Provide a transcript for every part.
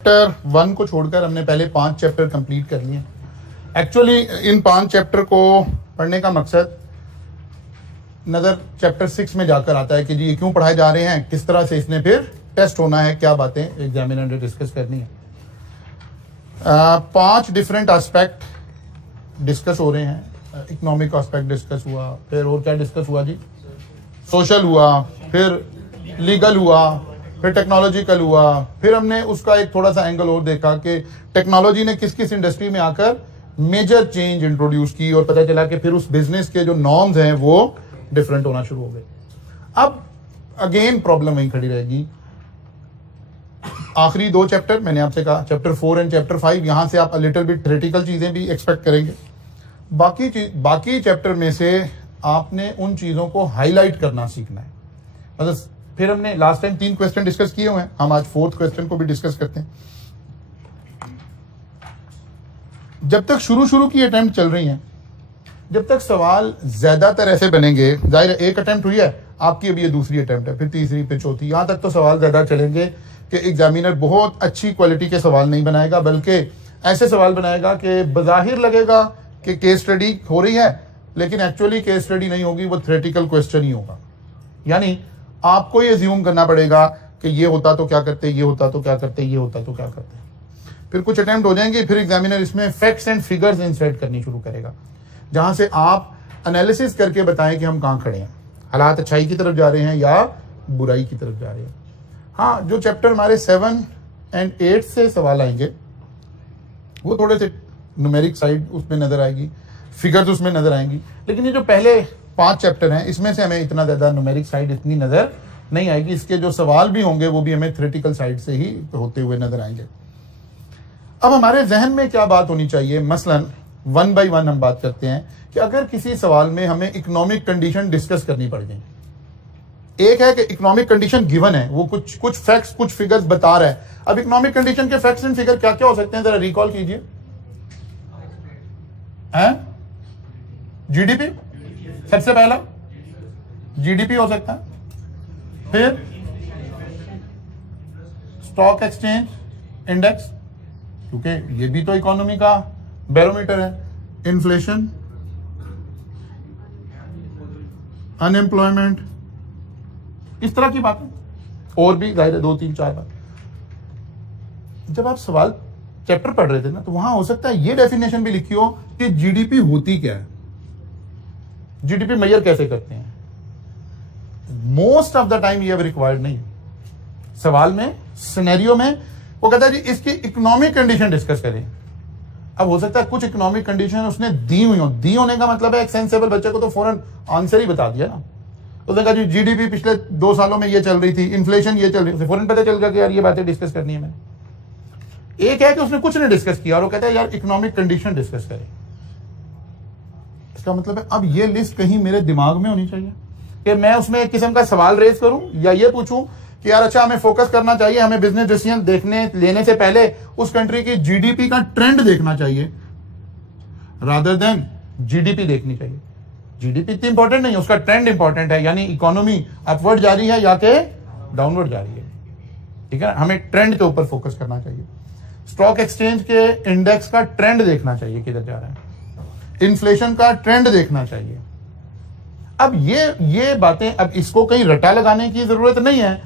Chapter 1 को छोड़कर हमने पहले 5 चैप्टर कंप्लीट कर लिए। एक्चुअली इन 5 चैप्टर को पढ़ने का मकसद नज़र चैप्टर 6 में जाकर आता है कि जी ये क्यों पढ़ाए जा रहे हैं, किस तरह से इसने फिर टेस्ट होना है, क्या बातें एग्जामिनर ने डिस्कस करनी है। 5 डिफरेंट एस्पेक्ट डिस्कस हो रहे हैं। इकोनॉमिक एस्पेक्ट डिस्कस हुआ, फिर और क्या डिस्कस हुआ जी, सोशल हुआ, फिर लीगल हुआ, फिर टेक्नोलॉजिकल हुआ, फिर हमने उसका एक थोड़ा सा एंगल और देखा कि टेक्नोलॉजी ने किस किस इंडस्ट्री में आकर मेजर चेंज इंट्रोड्यूस की और पता चला कि फिर उस बिजनेस के जो नॉर्म्स हैं वो डिफरेंट होना शुरू हो गए। अब अगेन प्रॉब्लम वहीं खड़ी रहेगी। आखिरी 2 चैप्टर मैंने आपसे कहा, चैप्टर 4 एंड चैप्टर 5, यहां से आप लिटिल बिट थ्योरेटिकल चीजें भी एक्सपेक्ट करेंगे। बाकी चैप्टर में से आपने उन चीजों को हाईलाइट करना सीखना है। मतलब फिर हमने लास्ट टाइम 3 क्वेश्चन डिस्कस किए हुए हैं, हम आज 4th क्वेश्चन को भी डिस्कस करते हैं। जब तक शुरू की अटेम्प्ट चल रही हैं, जब तक सवाल ज्यादातर ऐसे बनेंगे, जाहिर एक अटेम्प्ट हुई है आपकी, अभी ये दूसरी अटेम्प्ट है, फिर तीसरी, फिर चौथी, यहां तक तो सवाल ज्यादा चलेंगे कि एग्जामिनर बहुत अच्छी क्वालिटी के सवाल नहीं बनाएगा, बल्कि ऐसे सवाल बनाएगा कि बज़ाहिर लगेगा कि केस स्टडी हो रही है, लेकिन एक्चुअली केस स्टडी नहीं होगी, वो थ्योरेटिकल क्वेश्चन ही होगा। यानी आपको ये अज्यूम करना पड़ेगा कि ये होता तो क्या करते, ये होता तो क्या करते, ये होता तो क्या करते। फिर कुछ अटेम्प्ट हो जाएंगे, फिर एग्जामिनर इसमें फैक्ट्स एंड फिगर्स इंसर्ट करनी शुरू करेगा, जहां से आप एनालिसिस करके बताएं कि हम कहां खड़े हैं, हालात अच्छाई की तरफ जा रहे हैं या बुराई की तरफ जा रहे हैं। हाँ, जो चैप्टर हमारे 7 एंड 8 से सवाल आएंगे वो थोड़े से न्यूमेरिक साइड उसमें नजर आएगी, फिगर्स उसमें नजर आएंगी, लेकिन ये जो पहले 5 चैप्टर हैं इसमें से हमें इतना ज्यादा न्यूमेरिक साइड इतनी नजर नहीं आएगी। इसके जो सवाल भी होंगे वो भी हमें थ्योरेटिकल साइड से ही होते हुए नजर आएंगे। अब हमारे जहन में क्या बात होनी चाहिए, मसलन 1 by 1 हम बात करते हैं कि अगर किसी सवाल में हमें इकोनॉमिक कंडीशन डिस्कस करनी पड़ जाए। एक है कि इकोनॉमिक कंडीशन गिवन है, वो कुछ फैक्ट्स कुछ फिगर्स बता रहा है। अब इकोनॉमिक कंडीशन के फैक्ट्स एंड फिगर क्या क्या हो सकते हैं, जरा रिकॉल कीजिए। जीडीपी सबसे पहला, जीडीपी हो सकता है, फिर स्टॉक एक्सचेंज इंडेक्स, क्योंकि ये भी तो इकोनॉमी का बैरोमीटर है, इन्फ्लेशन, अनएम्प्लॉयमेंट, इस तरह की बातें और भी जाहिर है 2 3 4 बात। जब आप सवाल चैप्टर पढ़ रहे थे ना, तो वहां हो सकता है ये डेफिनेशन भी लिखी हो कि जीडीपी होती क्या है, जीडीपी मेजर कैसे करते हैं। मोस्ट ऑफ द टाइम ये अब रिक्वायर्ड नहीं। सवाल में सिनेरियो में वो कहता है जी इसकी इकोनॉमिक कंडीशन डिस्कस करें। अब हो सकता है कुछ इकोनॉमिक कंडीशन उसने दी हुई हो, दी होने का मतलब है एक सेंसेबल बच्चे को तो फौरन आंसर ही बता दिया ना। उसने कहा जी जीडीपी पिछले 2 सालों में ये चल रही थी, इन्फ्लेशन ये चल रही थी, फौरन पता चल गया कि यार ये बातें डिस्कस करनी है मैंने। एक है कि उसने कुछ नहीं डिस्कस किया और वो कहता है यार इकोनॉमिक कंडीशन डिस्कस करें। इसका मतलब है अब ये लिस्ट कहीं मेरे दिमाग में होनी चाहिए कि मैं उसमें एक किस्म का सवाल रेज करूं या ये पूछूं कि यार अच्छा हमें फोकस करना चाहिए, हमें बिजनेस डिसीजन लेने से पहले उस कंट्री की जीडीपी का ट्रेंड देखना चाहिए रादर देन जीडीपी देखनी चाहिए। जीडीपी इतनी इंपॉर्टेंट नहीं है, उसका ट्रेंड इंपॉर्टेंट है, यानी इकोनॉमी अपवर्ड जा रही है या के डाउनवर्ड जा रही है। ठीक है, हमें ट्रेंड के ऊपर फोकस करना चाहिए। स्टॉक एक्सचेंज के इंडेक्स का ट्रेंड देखना चाहिए किधर जा रहा है, इन्फ्लेशन का ट्रेंड देखना चाहिए। अब ये बातें, अब इसको कहीं रटा लगाने की जरूरत नहीं है।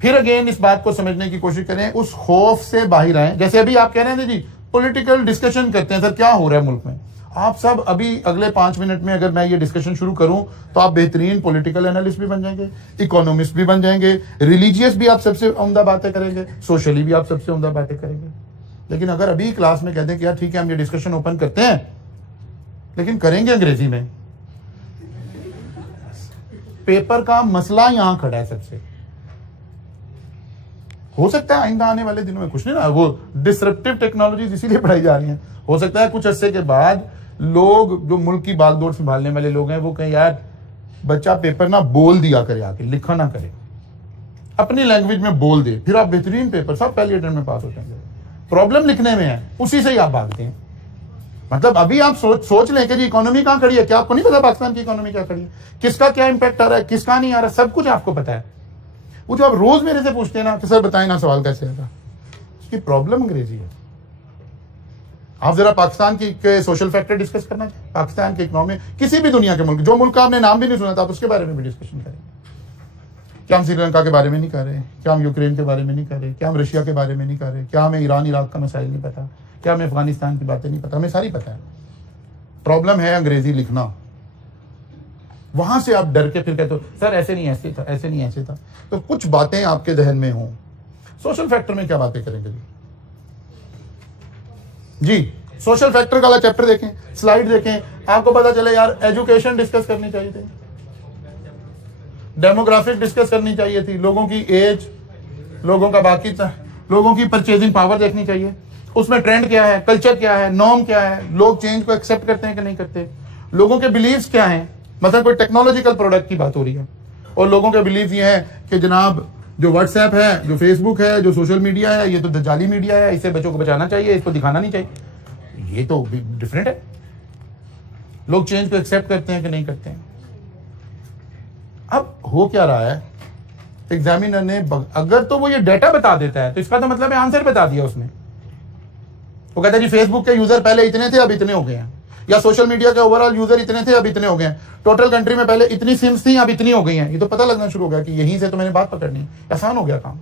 फिर अगेन इस बात को समझने की कोशिश करें, उस खौफ से बाहर आए। जैसे अभी आप कह रहे थे जी पॉलिटिकल डिस्कशन करते हैं सर, क्या हो रहा है मुल्क में। आप सब अभी अगले 5 मिनट में अगर मैं ये डिस्कशन शुरू करूं तो आप बेहतरीन पॉलिटिकल एनालिस्ट भी बन जाएंगे, इकोनॉमिस्ट भी बन जाएंगे, रिलीजियस भी आप सबसे उम्दा बातें करेंगे, सोशली भी आप सबसे उम्दा बातें करेंगे। लेकिन अगर अभी क्लास में कहते हैं कि यार ठीक है हम ये डिस्कशन ओपन करते हैं, लेकिन करेंगे अंग्रेजी में, पेपर का मसला यहां खड़ा है सबसे। हो सकता है आइंदा आने वाले दिनों में कुछ नहीं ना, वो डिसरप्टिव टेक्नोलॉजीज इसीलिए पढ़ाई जा रही हैं। हो सकता है कुछ अरसे के बाद लोग जो मुल्क की बागडोर संभालने वाले लोग हैं वो कहें यार बच्चा पेपर ना बोल दिया करे, आके लिखा ना करे, अपनी लैंग्वेज में बोल दे, फिर आप बेहतरीन पेपर सब पहले अटेम्प्ट में पास हो जाएंगे। प्रॉब्लम लिखने में है, उसी से ही आप भागते हैं। मतलब अभी आप सोच लें कि जी इकोनॉमी कहां खड़ी है, क्या आपको नहीं पता पाकिस्तान की इकोनॉमी क्या खड़ी है, किसका क्या इंपैक्ट आ रहा है, किसका नहीं आ रहा, सब कुछ आपको पता है। वो जो आप रोज मेरे से पूछते हैं ना कि सर बताएं ना सवाल कैसे आएगा, इसकी प्रॉब्लम अंग्रेजी है। आप जरा पाकिस्तान की के सोशल फैक्टर डिस्कस करना चाहिए, पाकिस्तान के इकोनॉमी, किसी भी दुनिया के मुल्क, जो मुल्क का आपने नाम भी नहीं सुना था, आप उसके बारे में भी डिस्कशन करें। क्या हम श्रीलंका के बारे में नहीं कर रहे, क्या हम यूक्रेन के बारे में नहीं कर रहे, क्या हम रशिया के बारे में नहीं कर रहे, क्या हमें ईरान इराक का मसाइल नहीं पता, क्या हमें अफगानिस्तान की बातें नहीं पता, हमें सारी पता है। प्रॉब्लम है अंग्रेजी लिखना। वहां से आप डर के फिर कहते हो सर ऐसे नहीं ऐसे था, ऐसे नहीं ऐसे था। तो कुछ बातें आपके जहन में हों। सोशल फैक्टर में क्या बातें करेंगे जी? सोशल फैक्टर का वाला चैप्टर देखें, स्लाइड देखें, आपको पता चले यार एजुकेशन डिस्कस करनी चाहिए थी, डेमोग्राफिक डिस्कस करनी चाहिए थी, लोगों की एज, लोगों का बाकी लोगों की परचेजिंग पावर देखनी चाहिए, उसमें ट्रेंड क्या है, कल्चर क्या है, नॉर्म क्या है, लोग चेंज को एक्सेप्ट करते हैं कि नहीं करते, लोगों के बिलीव्स क्या हैं। मतलब कोई टेक्नोलॉजिकल प्रोडक्ट की बात हो रही है और लोगों के बिलीव ये है कि जनाब जो व्हाट्सएप है, जो फेसबुक है, जो सोशल मीडिया है, ये तो दज्जाली मीडिया है, इससे बच्चों को बचाना चाहिए, इसको दिखाना नहीं चाहिए। ये तो डिफरेंट है। लोग चेंज को एक्सेप्ट करते हैं कि नहीं करते हैं। अब हो क्या रहा है, एग्जामिनर ने अगर तो वो ये डेटा बता देता है तो इसका तो मतलब है आंसर बता दिया उसने। वो कहता है जी फेसबुक के यूजर पहले इतने थे अब इतने हो गए हैं, या सोशल मीडिया के ओवरऑल यूजर इतने थे अब इतने हो गए हैं, टोटल कंट्री में पहले इतनी सिम्स थी अब इतनी हो गई हैं। ये तो पता लगना शुरू हो गया कि यहीं से तो मैंने बात पकड़नी है, आसान हो गया काम।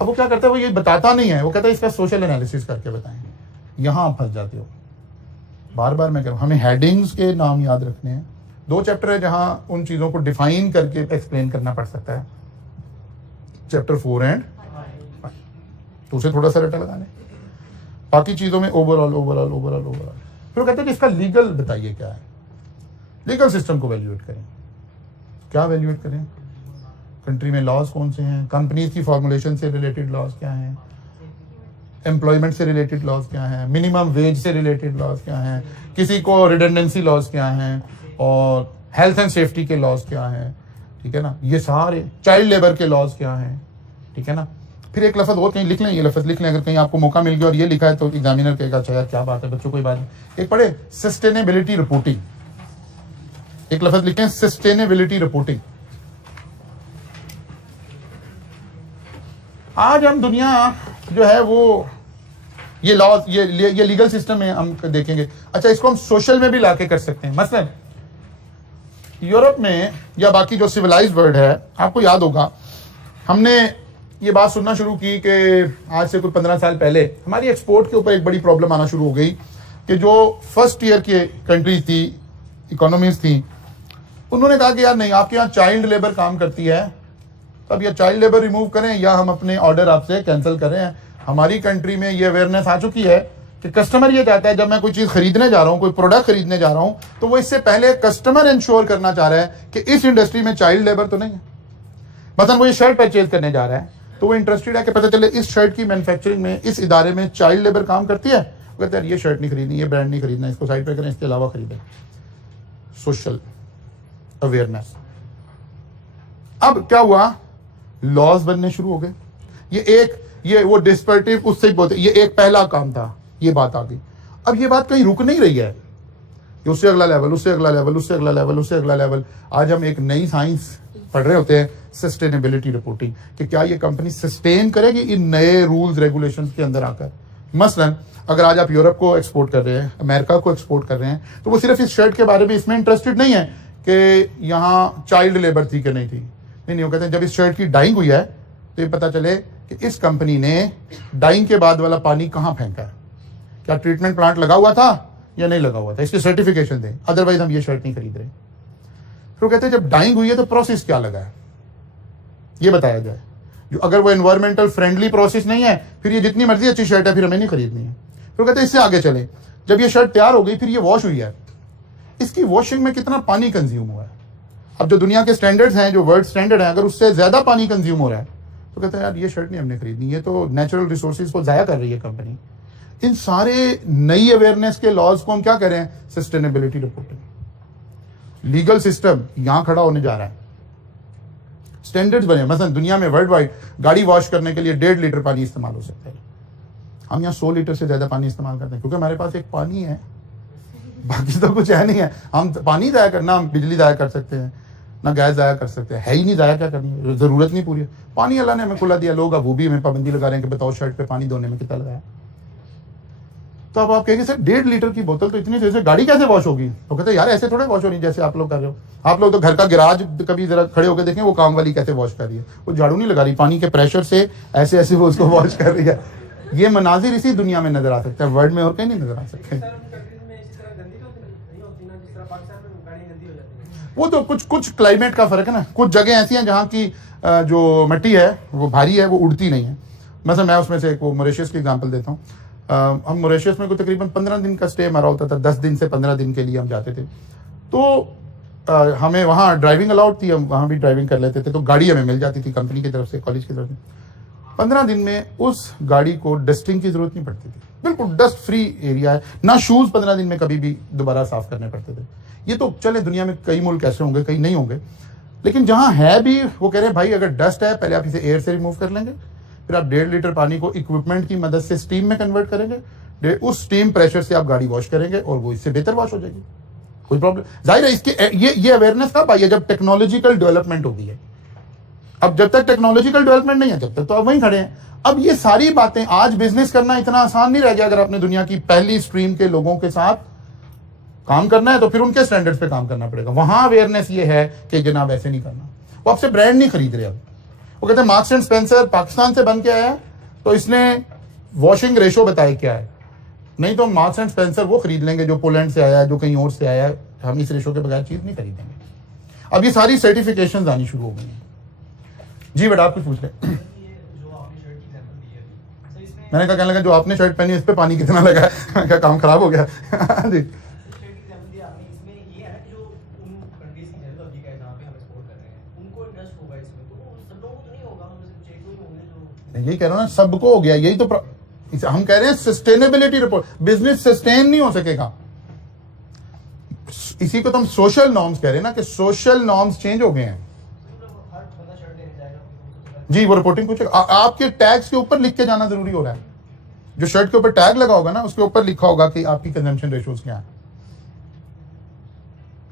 अब वो क्या करता है, वो ये बताता नहीं है, वो कहता है इसका सोशल एनालिसिस करके बताएं। यहां आप फंस जाते हो। बार बार मैं कह रहा हूं, हमें हेडिंग्स के नाम याद रखने हैं। 2 चैप्टर है जहां उन चीजों को डिफाइन करके एक्सप्लेन करना पड़ सकता है, चैप्टर 4 एंड 5, तो उसे थोड़ा सा रटा लगा लें। बाकी चीजों में ओवरऑल ओवरऑल ओवरऑल ओवरऑल। फिर कहते हैं कि इसका लीगल बताइए क्या है, लीगल सिस्टम को वैल्यूएट करें। क्या वैल्यूएट करें? कंट्री में लॉज कौन से हैं, कंपनीज की फॉर्मुलेशन से रिलेटेड लॉज क्या हैं, एम्प्लॉयमेंट से रिलेटेड लॉज क्या हैं, मिनिमम वेज से रिलेटेड लॉज क्या हैं, किसी को रिडंडेंसी लॉज क्या हैं, और हेल्थ एंड सेफ्टी के लॉज क्या हैं, ठीक है ना, ये सारे चाइल्ड लेबर के लॉज क्या हैं, ठीक है ना। फिर एक लफ्ज और कहीं लिख लें, ये लफ्ज लिख लें, अगर कहीं आपको मौका मिल गया और ये लिखा है तो एग्जामिनर कहेगा अच्छा यार क्या बात है, बच्चों कोई बात नहीं। एक पढ़े सस्टेनेबिलिटी रिपोर्टिंग, एक लफ्ज लिखें सस्टेनेबिलिटी रिपोर्टिंग। आज हम दुनिया जो है वो ये लॉज ये लीगल सिस्टम में हम देखेंगे। अच्छा इसको हम सोशल में भी लाके कर सकते हैं। मसलन यूरोप में या बाकी जो सिविलाइज्ड वर्ल्ड है, आपको याद होगा हमने ये बात सुनना शुरू की कि आज से कोई 15 साल पहले हमारी एक्सपोर्ट के ऊपर एक बड़ी प्रॉब्लम आना शुरू हो गई कि जो फर्स्ट ईयर की कंट्रीज थी, इकोनॉमीज थी, उन्होंने कहा कि यार नहीं आपके यहाँ चाइल्ड लेबर काम करती है, तो अब ये चाइल्ड लेबर रिमूव करें या हम अपने ऑर्डर आपसे कैंसिल करें। हमारी कंट्री में ये अवेयरनेस आ चुकी है कि कस्टमर ये चाहता है जब मैं कोई चीज खरीदने जा रहा हूं, कोई प्रोडक्ट खरीदने जा रहा हूं, तो वो इससे पहले कस्टमर इंश्योर करना चाह रहा है कि इस इंडस्ट्री में चाइल्ड लेबर तो नहीं है। मतलब वो ये शर्ट परचेज करने जा रहा है तो वो इंटरेस्टेड है कि पता चले इस शर्ट की मैन्युफैक्चरिंग में इस इदारे में चाइल्ड लेबर काम करती है। वो कहते हैं ये शर्ट नहीं खरीदनी, ये ब्रांड नहीं खरीदना, इसको साइड पे करें, इसके अलावा खरीदें। Social awareness. अब क्या हुआ, लॉज बनने शुरू हो गए। ये वो डिस्पर्टिव उससे ही बोलते, ये एक पहला काम था, ये बात आ गई। अब ये बात कहीं रुक नहीं रही है, उससे अगला लेवल, उससे अगला लेवल, उससे अगला लेवल, उससे अगला लेवल। आज हम एक नई साइंस पढ़ रहे होते हैं, सस्टेनेबिलिटी रिपोर्टिंग, कि क्या ये कंपनी सस्टेन करेगी इन नए रूल्स रेगुलेशंस के अंदर आकर। मसलन अगर आज आप यूरोप को एक्सपोर्ट कर रहे हैं, अमेरिका को एक्सपोर्ट कर रहे हैं, तो वो सिर्फ इस शर्ट के बारे में इसमें इंटरेस्टेड नहीं है कि यहाँ चाइल्ड लेबर थी कि नहीं थी। नहीं, वो कहते हैं जब इस शर्ट की डाइंग हुई है तो ये पता चले कि इस कंपनी ने डाइंग के बाद वाला पानी कहाँ फेंका है, क्या ट्रीटमेंट प्लांट लगा हुआ था या नहीं लगा हुआ था, इसकी सर्टिफिकेशन दें, अदरवाइज हम ये शर्ट नहीं खरीद रहे। फिर कहते हैं जब डाइंग हुई है तो प्रोसेस क्या लगा है ये बताया जाए। जो अगर वो एनवायरमेंटल फ्रेंडली प्रोसेस नहीं है फिर ये जितनी मर्जी अच्छी शर्ट है फिर हमें नहीं खरीदनी है। फिर कहते हैं इससे आगे चले, जब ये शर्ट तैयार हो गई फिर ये वॉश हुई है, इसकी वॉशिंग में कितना पानी कंज्यूम हुआ है। अब जो दुनिया के स्टैंडर्ड्स हैं, जो वर्ल्ड स्टैंडर्ड है, अगर उससे ज्यादा पानी कंज्यूम हो रहा है तो कहते हैं यार ये शर्ट नहीं हमने खरीदनी, ये तो नेचुरल रिसोर्सेज को जाया कर रही है कंपनी। इन सारे नई अवेयरनेस के लॉज को हम क्या करें, सस्टेनेबिलिटी रिपोर्टिंग। लीगल सिस्टम यहां खड़ा होने जा रहा है, स्टैंडर्ड्स बने। मतलब दुनिया में वर्ल्ड वाइड गाड़ी वॉश करने के लिए 1.5 लीटर पानी इस्तेमाल हो सकता है, हम यहाँ 100 लीटर से ज्यादा पानी इस्तेमाल करते हैं क्योंकि हमारे पास एक पानी है, बाकी तो कुछ है नहीं है। हम पानी जाया करना, हम बिजली जाया कर सकते हैं, ना गैस ज़ाया कर सकते, है ही नहीं ज़ाया क्या करनी है, ज़रूरत नहीं पूरी है। पानी अल्लाह ने हमें खुला दिया, लोग अब वो भी हमें पाबंदी लगा रहे हैं कि बताओ शर्ट पे पानी धोने में कितना लगाया। तो अब आप कहेंगे सर 1.5 लीटर की बोतल तो इतनी देर से गाड़ी कैसे वॉश होगी? तो कहते हैं यार ऐसे थोड़े वॉश हो रही जैसे आप लोग कर रहे हो। आप लोग तो घर का गिराज कभी जरा खड़े होकर देखें, वो काम वाली कैसे वॉश कर रही है, वो झाड़ू नहीं लगा रही, पानी के प्रेशर से ऐसे ऐसे वो उसको वॉश कर रही है। ये मनाजिर इसी दुनिया में नजर आ सकता है, वर्ल्ड में और कहीं नहीं नजर आ सकते। वो तो कुछ क्लाइमेट का फर्क है ना, कुछ जगह ऐसी हैं जहाँ की जो मिट्टी है वो भारी है, वो उड़ती नहीं है। मतलब मैं उसमें से एक वो मॉरिशस की एग्जांपल देता हूँ। हम मॉरिशस में कोई तकरीबन 15 दिन का स्टे हमारा होता था, 10 दिन से 15 दिन के लिए हम जाते थे। तो हमें वहाँ ड्राइविंग अलाउड थी, हम वहाँ भी ड्राइविंग कर लेते थे, तो गाड़ी हमें मिल जाती थी कंपनी की तरफ से, कॉलेज की तरफ से। 15 दिन में उस गाड़ी को डस्टिंग की जरूरत नहीं पड़ती थी, बिल्कुल डस्ट फ्री एरिया है ना। शूज 15 दिन में कभी भी दोबारा साफ करने पड़ते थे। ये तो चले दुनिया में कई मुल्क ऐसे होंगे, कई नहीं होंगे, लेकिन जहां है भी वो कह रहे हैं भाई अगर डस्ट है पहले आप इसे एयर से रिमूव कर लेंगे, फिर आप 1.5 लीटर पानी को इक्विपमेंट की मदद से स्टीम में कन्वर्ट करेंगे, उस स्टीम प्रेशर से आप गाड़ी वॉश करेंगे और वो इससे बेहतर वॉश हो जाएगी, कोई प्रॉब्लम। जाहिर है इसके ये अवेयरनेस कब आई है? जब टेक्नोलॉजिकल डेवलपमेंट होगी है। अब जब तक टेक्नोलॉजिकल डेवलपमेंट नहीं है जब तक तो आप वहीं खड़े हैं। अब ये सारी बातें, आज बिजनेस करना इतना आसान नहीं रह गया। अगर आपने दुनिया की पहली स्ट्रीम के लोगों के साथ काम करना है तो फिर उनके स्टैंडर्ड्स पे काम करना पड़ेगा। वहां अवेयरनेस ये है कि जनाब ऐसे नहीं करना। वो आपसे ब्रांड नहीं खरीद रहे। अब वो कहते हैं मार्क्स एंड स्पेंसर पाकिस्तान से बन के आया तो इसने वॉशिंग रेशो बताया क्या है, नहीं तो मार्क्स एंड स्पेंसर वो खरीद लेंगे जो पोलैंड से आया है, जो कहीं और से आया है। हम इस रेशो के बगैर चीज नहीं खरीदेंगे। अब ये सारी सर्टिफिकेशन आनी शुरू हो गई हैं। जी बेटा आप कुछ पूछ रहे? मैंने कहा कहने लगा जो आपने शर्ट पहनी इस पे पानी कितना लगा है? क्या काम खराब हो गया? जी यही कह रहा हूं ना, सबको हो गया। यही तो हम कह रहे हैं सस्टेनेबिलिटी रिपोर्ट। बिजनेस सस्टेन नहीं हो सकेगा। इसी को तो हम सोशल नॉर्म्स कह रहे हैं ना, कि सोशल नॉर्म्स चेंज हो गए हैं। जी वो रिपोर्टिंग कुछ आपके टैग्स के ऊपर लिख के जाना जरूरी हो रहा है। जो शर्ट के ऊपर टैग लगा होगा ना उसके ऊपर लिखा होगा कि आपकी कंजम्पशन रेशोज क्या है।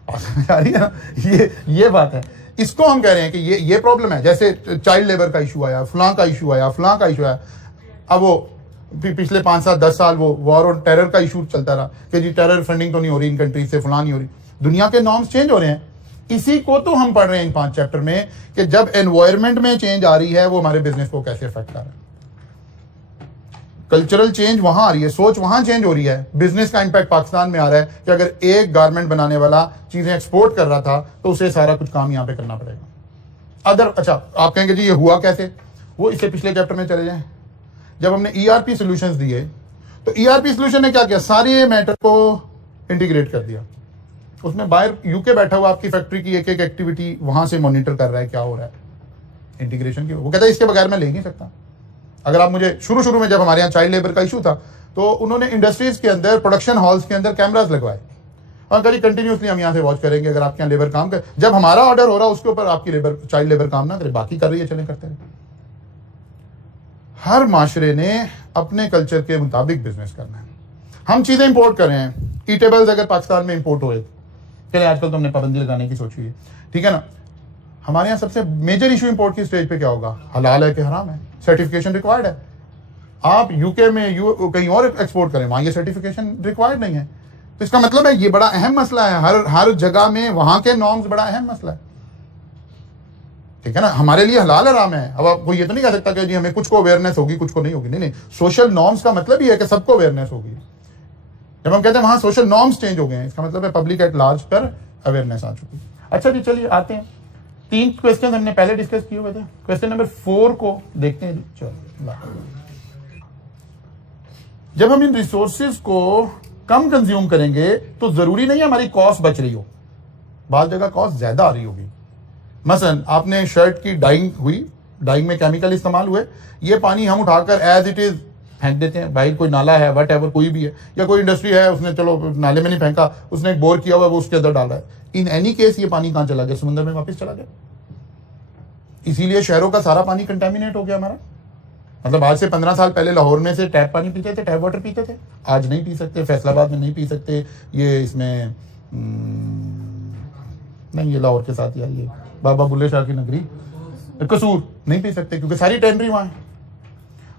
आ रही है ना, ये बात है। इसको हम कह रहे हैं कि ये प्रॉब्लम है। जैसे चाइल्ड लेबर का इशू आया, फलां का इशू आया, फलां का इशू आया। अब वो पिछले 5 साल 10 साल वो वॉर और टेरर का इशू चलता रहा कि जी टेरर फंडिंग तो नहीं हो रही इन कंट्री से, फलां नहीं हो रही। दुनिया के नॉर्म्स चेंज हो रहे हैं। इसी को तो हम पढ़ रहे हैं इन 5 चैप्टर में कि जब एनवायरमेंट में चेंज आ रही है वो हमारे बिजनेस को कैसे अफेक्ट कर रहा है। कल्चरल चेंज वहां आ रही है, सोच वहां चेंज हो रही है। बिजनेस का इंपैक्ट पाकिस्तान में आ रहा है कि अगर एक गारमेंट बनाने वाला चीजें एक्सपोर्ट कर रहा था तो उसे सारा कुछ काम यहां पे करना पड़ेगा। अच्छा आप कहेंगे जी ये हुआ कैसे? वो इससे पिछले चैप्टर में चले जाएं। जब हमने ईआरपी सॉल्यूशंस दिए तो ईआरपी सॉल्यूशन ने क्या किया? सारे मैटर को इंटीग्रेट कर दिया। उसमें बाहर यूके बैठा हुआ आपकी फैक्ट्री की एक एक एक्टिविटी वहां से मॉनिटर कर रहा है क्या हो रहा है इंटीग्रेशन की। वो कहता है इसके बगैर मैं ले नहीं सकता। अगर आप मुझे शुरू में जब हमारे यहाँ चाइल्ड लेबर का इशू था तो उन्होंने इंडस्ट्रीज के अंदर, प्रोडक्शन हॉल्स के अंदर कैमरास लगवाए और कभी कंटिन्यूसली हम यहाँ से वॉच करेंगे अगर आपके यहाँ लेबर काम कर। जब हमारा ऑर्डर हो रहा है उसके ऊपर आपकी लेबर, चाइल्ड लेबर काम ना करे, बाकी कर रही है चले करते रहे। हर माशरे ने अपने कल्चर के मुताबिक बिजनेस करना है। हम चीजें इंपोर्ट कर रहे हैं। ईटेबल्स अगर पाकिस्तान में इंपोर्ट हुए, चले आजकल तो हमने पाबंदी लगाने की सोची है, ठीक है ना। हमारे यहाँ सबसे मेजर इशू इंपोर्ट की स्टेज पे क्या होगा? हलाल है कि हराम है, सर्टिफिकेशन रिक्वायर्ड है। आप यूके में कहीं और एक्सपोर्ट करें, वहां ये सर्टिफिकेशन रिक्वायर्ड नहीं है। तो इसका मतलब है ये बड़ा अहम मसला है। हर जगह में वहां के नॉर्म्स बड़ा अहम मसला है, ठीक है ना। हमारे लिए हलाल हराम है। अब आप कोई ये तो नहीं कह सकता कि जी हमें कुछ को अवेयरनेस होगी कुछ को नहीं होगी। नहीं, सोशल नॉर्म्स का मतलब ही है कि सबको अवेयरनेस होगी। जब हम कहते हैं वहां सोशल नॉर्म्स चेंज हो गए हैं, इसका मतलब है पब्लिक एट लार्ज पर अवेयरनेस आ चुकी। अच्छा जी चलिए आते हैं, 3 क्वेश्चन हमने पहले डिस्कस किए हुए थे। क्वेश्चन नंबर 4 को देखते हैं। चलो, जब हम इन रिसोर्सेज को कम कंज्यूम करेंगे तो जरूरी नहीं है हमारी कॉस्ट बच रही हो, बाद जगह कॉस्ट ज्यादा आ रही होगी। मसलन आपने शर्ट की डाइंग हुई, डाइंग में केमिकल इस्तेमाल हुए, ये पानी हम उठाकर एज इट इज फेंक देते हैं। भाई कोई नाला है, वट एवर कोई भी है, या कोई इंडस्ट्री है उसने चलो नाले में नहीं फेंका, उसने एक बोर किया हुआ है वो उसके अंदर डाल रहा है। इन एनी केस ये पानी कहां चला गया? समुद्र में वापस चला गया। इसीलिए शहरों का सारा पानी कंटेमिनेट हो गया हमारा। मतलब आज से 15 साल पहले लाहौर में से टैप पानी पीते थे, टैप वाटर पीते थे, आज नहीं पी सकते। फैसलाबाद में नहीं पी सकते, ये इसमें नहीं, ये लाहौर के साथ ही आई है, बाबा बुल्ले शाह की नगरी कसूर, नहीं पी सकते क्योंकि सारी टैनरी वहाँ है।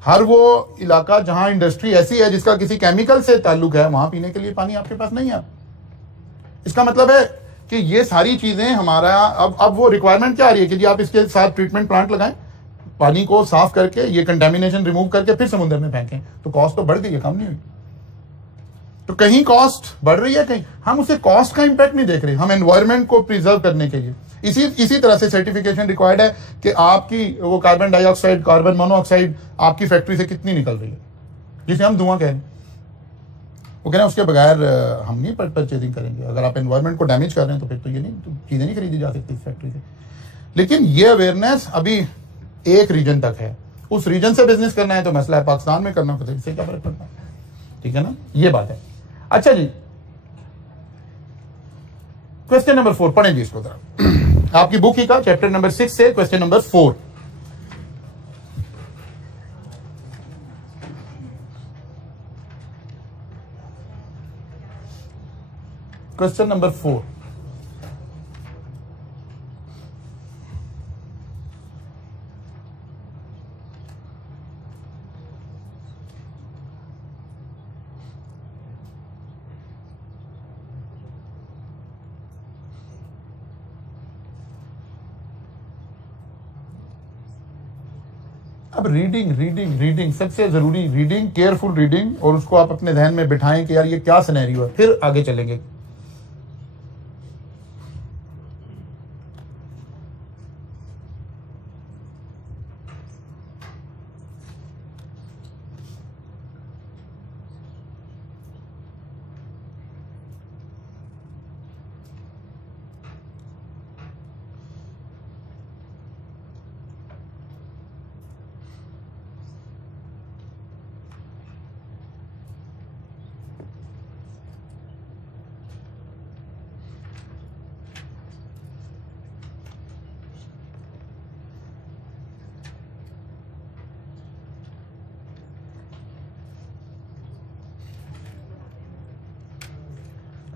हर वो इलाका जहाँ इंडस्ट्री ऐसी है जिसका किसी केमिकल से ताल्लुक है, वहाँ पीने के लिए पानी आपके पास नहीं है। इसका मतलब है कि ये सारी चीजें हमारा अब वो रिक्वायरमेंट क्या आ रही है कि जी आप इसके साथ ट्रीटमेंट प्लांट लगाएं, पानी को साफ करके ये कंटेमिनेशन रिमूव करके फिर समुद्र में फेंकें, तो कॉस्ट तो बढ़ गई है, कम नहीं हुई। तो कहीं कॉस्ट बढ़ रही है, कहीं हम उसे कॉस्ट का इंपैक्ट नहीं देख रहे, हम एनवायरमेंट को प्रिजर्व करने के लिए इसी तरह से सर्टिफिकेशन रिक्वायर्ड है कि आपकी वो कार्बन डाइऑक्साइड, कार्बन मोनोऑक्साइड आपकी फैक्ट्री से कितनी निकल रही है, जिसे हम धुआं कह रहे हैं। वो कह रहे हैं उसके बगैर हम नहीं परचेजिंग करेंगे। अगर आप एनवायरनमेंट को डैमेज कर रहे हैं तो फिर तो ये नहीं, तो चीजें नहीं खरीदी जा सकती इस फैक्ट्री से। लेकिन ये अवेयरनेस अभी एक रीजन तक है, उस रीजन से बिजनेस करना है तो मसला है, पाकिस्तान में करना पड़ता है, इससे क्या फर्क पड़ता है? ठीक है ना, ये बात है। अच्छा जी, क्वेश्चन नंबर 4 पढ़ें जी इसको जरा, आपकी बुक ही का चैप्टर नंबर 6 से क्वेश्चन नंबर 4। क्वेश्चन नंबर 4, अब रीडिंग सबसे जरूरी, रीडिंग, केयरफुल रीडिंग, और उसको आप अपने ध्यान में बिठाएं कि यार ये क्या सिनेरियो है, फिर आगे चलेंगे।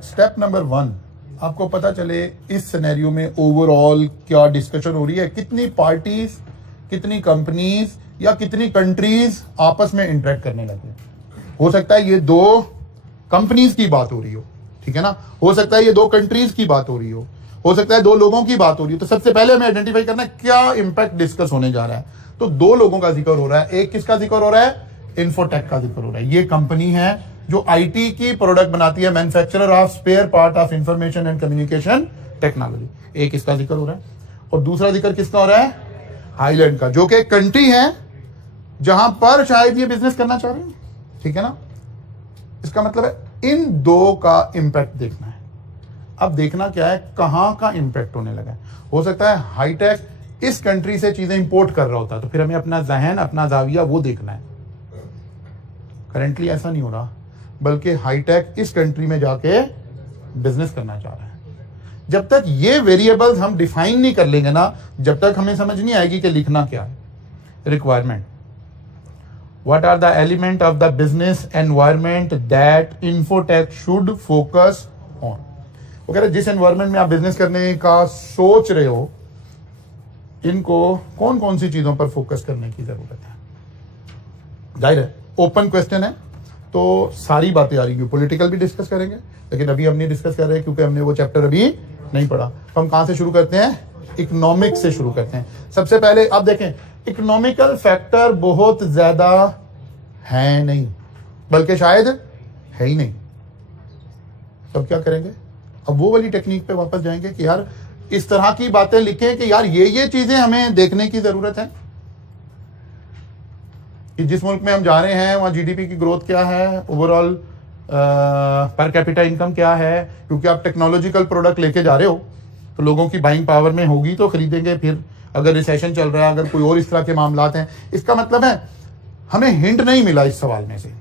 स्टेप नंबर 1, आपको पता चले इस सिनेरियो में ओवरऑल क्या डिस्कशन हो रही है, कितनी पार्टीज, कितनी कंपनीज या कितनी कंट्रीज आपस में इंटरेक्ट करने लगे। हो सकता है ये 2 कंपनीज की बात हो रही हो, ठीक है ना, हो सकता है ये 2 कंट्रीज की बात हो रही हो सकता है 2 लोगों की बात हो रही हो। तो सबसे पहले हमें आइडेंटिफाई करना है क्या इंपैक्ट डिस्कस होने जा रहा है। तो 2 लोगों का जिक्र हो रहा है, एक किसका जिक्र हो रहा है, इन्फोटेक का जिक्र हो रहा है। ये कंपनी है जो आईटी की प्रोडक्ट बनाती है, manufacturer of spare part of information and communication technology, एक इसका जिक्र हो रहा है। और दूसरा जिक्र किसका हो रहा है, हाईलैंड का, जो कि एक कंट्री है जहां पर शायद ये बिजनेस करना चाह रहे हैं, ठीक है ना। इसका मतलब है इन 2 का इंपैक्ट देखना है। अब देखना क्या है, कहां का इंपैक्ट होने लगा है। हो सकता है हाईटेक इस कंट्री से चीजें इंपोर्ट कर रहा होता, तो फिर हमें अपना जहन, अपना जाविया वो देखना है। करेंटली ऐसा नहीं हो रहा, बल्कि हाईटेक इस कंट्री में जाके बिजनेस करना चाह रहा है। जब तक ये वेरिएबल्स हम डिफाइन नहीं कर लेंगे ना, जब तक हमें समझ नहीं आएगी कि लिखना क्या है। Requirement, what are the element of the business environment that Infotech should focus on. वो कह रहे जिस एनवायरमेंट में आप बिजनेस करने का सोच रहे हो, इनको कौन कौन सी चीजों पर फोकस करने की जरूरत है। जाहिर है ओपन क्वेश्चन है, तो सारी बातें आ रही है। पॉलिटिकल भी डिस्कस करेंगे, लेकिन अभी हम नहीं डिस्कस कर रहे हैं क्योंकि हमने वो चैप्टर अभी नहीं पढ़ा। तो हम कहां से शुरू करते हैं, इकोनॉमिक्स से शुरू करते हैं। सबसे पहले आप देखें, इकोनॉमिकल फैक्टर बहुत ज्यादा है नहीं, बल्कि शायद है ही नहीं। तब क्या करेंगे, अब वो वाली टेक्निक पे वापस जाएंगे कि यार इस तरह की बातें लिखें कि यार ये चीजें हमें देखने की जरूरत है कि जिस मुल्क में हम जा रहे हैं वहां जीडीपी की ग्रोथ क्या है, ओवरऑल पर कैपिटा इनकम क्या है। क्योंकि आप टेक्नोलॉजिकल प्रोडक्ट लेके जा रहे हो तो लोगों की बाइंग पावर में होगी तो खरीदेंगे। फिर अगर रिसेशन चल रहा है, अगर कोई और इस तरह के मामलात हैं, इसका मतलब है हमें हिंट नहीं मिला इस सवाल में से,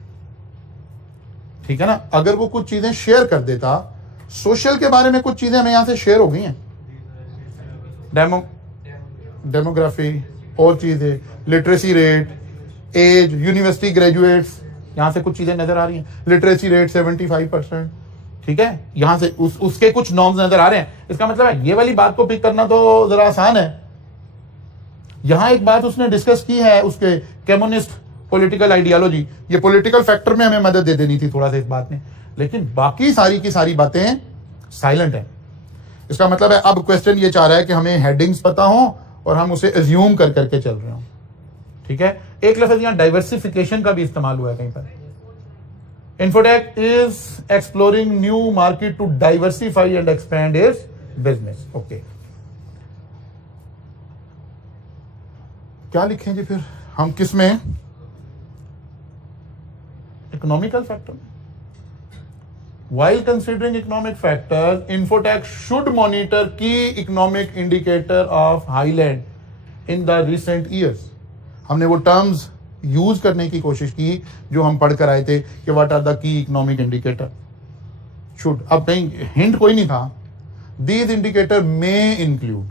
ठीक है ना। अगर वो कुछ चीजें शेयर कर देता, सोशल के बारे में कुछ चीजें हमें यहां से शेयर हो गई हैं, डेमोग्राफी और चीजें, literacy rate, age, university graduates, यहां से कुछ चीजें नजर आ रही हैं। लिटरेसी रेट 75%, ठीक है, यहां से उसके कुछ नॉर्म्स नजर आ रहे हैं। इसका मतलब है ये वाली बात को पिक करना तो जरा आसान है। यहां एक बात उसने डिस्कस की है, उसके कम्युनिस्ट पॉलिटिकल आइडियोलॉजी, ये पॉलिटिकल फैक्टर में हमें मदद दे देनी थी थोड़ा सा इस बात में, लेकिन बाकी सारी की सारी बातें साइलेंट है। इसका मतलब है अब क्वेश्चन ये चाह रहा है कि हमें हेडिंग्स पता हो और हम उसे एज्यूम कर करके चल रहे हो। ठीक है, एक लफ्ज यहां डाइवर्सिफिकेशन का भी इस्तेमाल हुआ है कहीं पर। Infotech is exploring new market to diversify and expand its business. Okay, क्या लिखें जी फिर हम, किस में? Economical factor. While considering economic factors, Infotech should monitor key economic indicator of Highland in the recent years. हमने वो टर्म्स यूज करने की कोशिश की जो हम पढ़ कर आए थे कि what are the key economic indicator. Should, अब कहीं हिंट कोई नहीं था। दीज इंडिकेटर में इंक्लूड,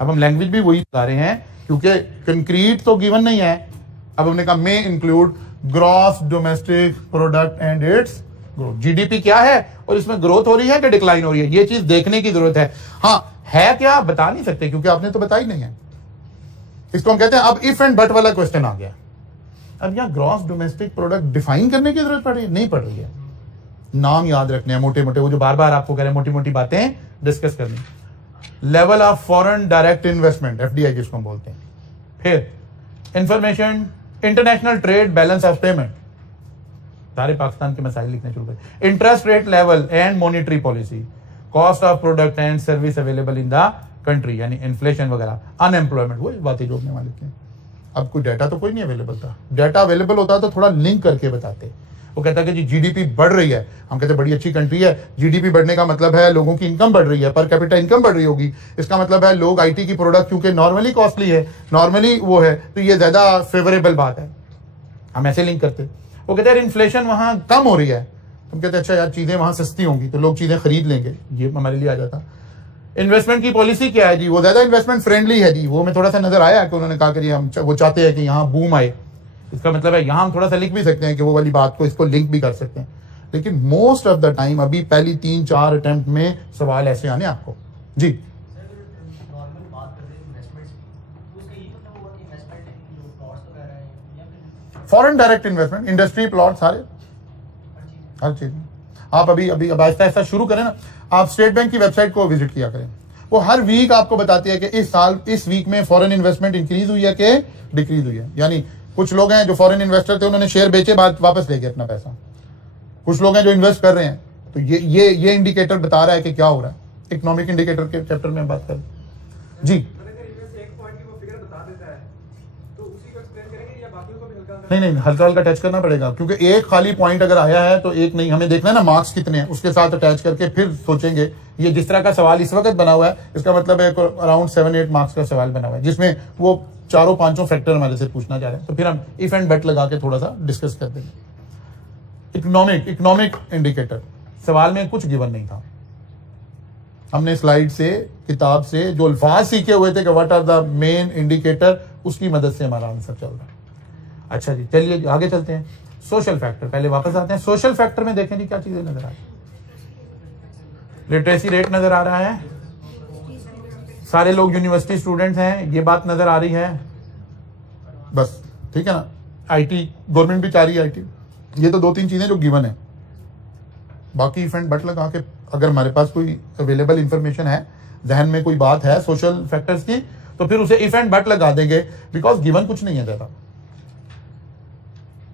अब हम लैंग्वेज भी वही बता रहे हैं क्योंकि कंक्रीट तो गिवन नहीं है। अब हमने कहा में include gross domestic product and it's growth. GDP क्या है और इसमें ग्रोथ हो रही है कि डिक्लाइन हो रही है, ये चीज देखने की जरूरत है। हाँ है क्या बता नहीं सकते क्योंकि आपने तो बताई नहीं है। इसको हम कहते हैं अब इफ एंड बट वाला क्वेश्चन आ गया। अब यहां ग्रॉस डोमेस्टिक प्रोडक्ट डिफाइन करने की जरूरत पड़ रही है? नहीं पड़ रही है। नाम याद रखने हैं मोटे मोटे, वो जो बार बार आपको कह रहे हैं मोटी मोटी बातें डिस्कस करनी। Level of foreign direct investment, FDI जिसको हम बोलते हैं। फिर information, international trade balance of payment, सारे पाकिस्तान के मसाइल लिखने शुरू करें। Interest rate level and monetary policy, cost of product and service available in the country, यानी इन्फ्लेशन वगैरह, अनएम्प्लॉयमेंट, वो बातें जो अपने वाले थे। अब कोई डाटा तो कोई नहीं अवेलेबल था। डाटा अवेलेबल होता तो थोड़ा लिंक करके बताते। वो कहता कि जी जीडीपी बढ़ रही है, हम कहते बड़ी अच्छी कंट्री है, जीडीपी बढ़ने का मतलब है लोगों की इनकम बढ़ रही है, पर कैपिटा इनकम बढ़ रही होगी, इसका मतलब है लोग आईटी की प्रोडक्ट क्योंकि नॉर्मली कॉस्टली है, नॉर्मली वो है, तो ये ज्यादा फेवरेबल बात है। हम ऐसे लिंक करते। वो कहते हैं इन्फ्लेशन वहां कम हो रही है, हम कहते हैं अच्छा यार चीजें वहां सस्ती होंगी तो लोग चीजें खरीद लेंगे, ये हमारे लिए आ जाता। इन्वेस्टमेंट की पॉलिसी क्या है जी? वो ज्यादा इन्वेस्टमेंट फ्रेंडली है जी। वो में थोड़ा सा नजर आया कि उन्होंने कहा कि हम वो चाहते हैं कि यहाँ बूम आए। इसका मतलब है यहां हम थोड़ा सा लिख भी सकते हैं कि वो वाली बात को, इसको लिंक भी कर सकते हैं, लेकिन मोस्ट ऑफ द टाइम अभी पहली 3-4 अटेम्प्ट में सवाल ऐसे आने आपको जी। Foreign direct investment, industry plot, सारे हर चीज। आप अभी अभी अब आहिस्ता आहिस्ता शुरू करें ना। आप स्टेट बैंक की वेबसाइट को विजिट किया करें, वो हर वीक आपको बताती है कि इस साल इस वीक में फॉरेन इन्वेस्टमेंट इंक्रीज हुई है कि डिक्रीज हुई है। यानी कुछ लोग हैं जो फॉरेन इन्वेस्टर थे, उन्होंने शेयर बेचे, बाद वापस ले गए अपना पैसा। कुछ लोग हैं जो इन्वेस्ट कर रहे हैं, तो ये इंडिकेटर बता रहा है कि क्या हो रहा है। इकोनॉमिक इंडिकेटर के चैप्टर में बात करें जी। नहीं, हल्का हल्का टच करना पड़ेगा क्योंकि एक खाली पॉइंट अगर आया है तो एक नहीं, हमें देखना है ना मार्क्स कितने हैं, उसके साथ अटैच करके फिर सोचेंगे। ये जिस तरह का सवाल इस वक्त बना हुआ है, इसका मतलब है अराउंड 7-8 मार्क्स का सवाल बना हुआ है, जिसमें वो 4-5 फैक्टर हमारे से पूछना चाह रहे हैं। तो फिर हम इफ एंड बट लगा के थोड़ा सा डिस्कस कर देंगे। इकोनॉमिक इंडिकेटर सवाल में कुछ गिवन नहीं था। हमने स्लाइड से, किताब से जो अल्फाज सीखे हुए थे कि what are the main indicator, उसकी मदद से हमारा आंसर चल रहा है। अच्छा जी, चलिए आगे चलते हैं। सोशल फैक्टर, पहले वापस आते हैं। सोशल फैक्टर में देखें जी क्या चीजें नजर आ रही है। लिटरेसी रेट नजर आ रहा है, सारे लोग यूनिवर्सिटी स्टूडेंट्स हैं, ये बात नजर आ रही है, बस ठीक है ना। आईटी गवर्नमेंट भी चाह रही है आईटी, ये तो 2-3 चीजें जो गिवन है। बाकी इफ एंड बट लगा के अगर हमारे पास कोई अवेलेबल इंफॉर्मेशन है, जहन में कोई बात है सोशल फैक्टर्स की, तो फिर उसे इफ एंड बट लगा देंगे, बिकॉज गिवन कुछ नहीं है ज्यादा।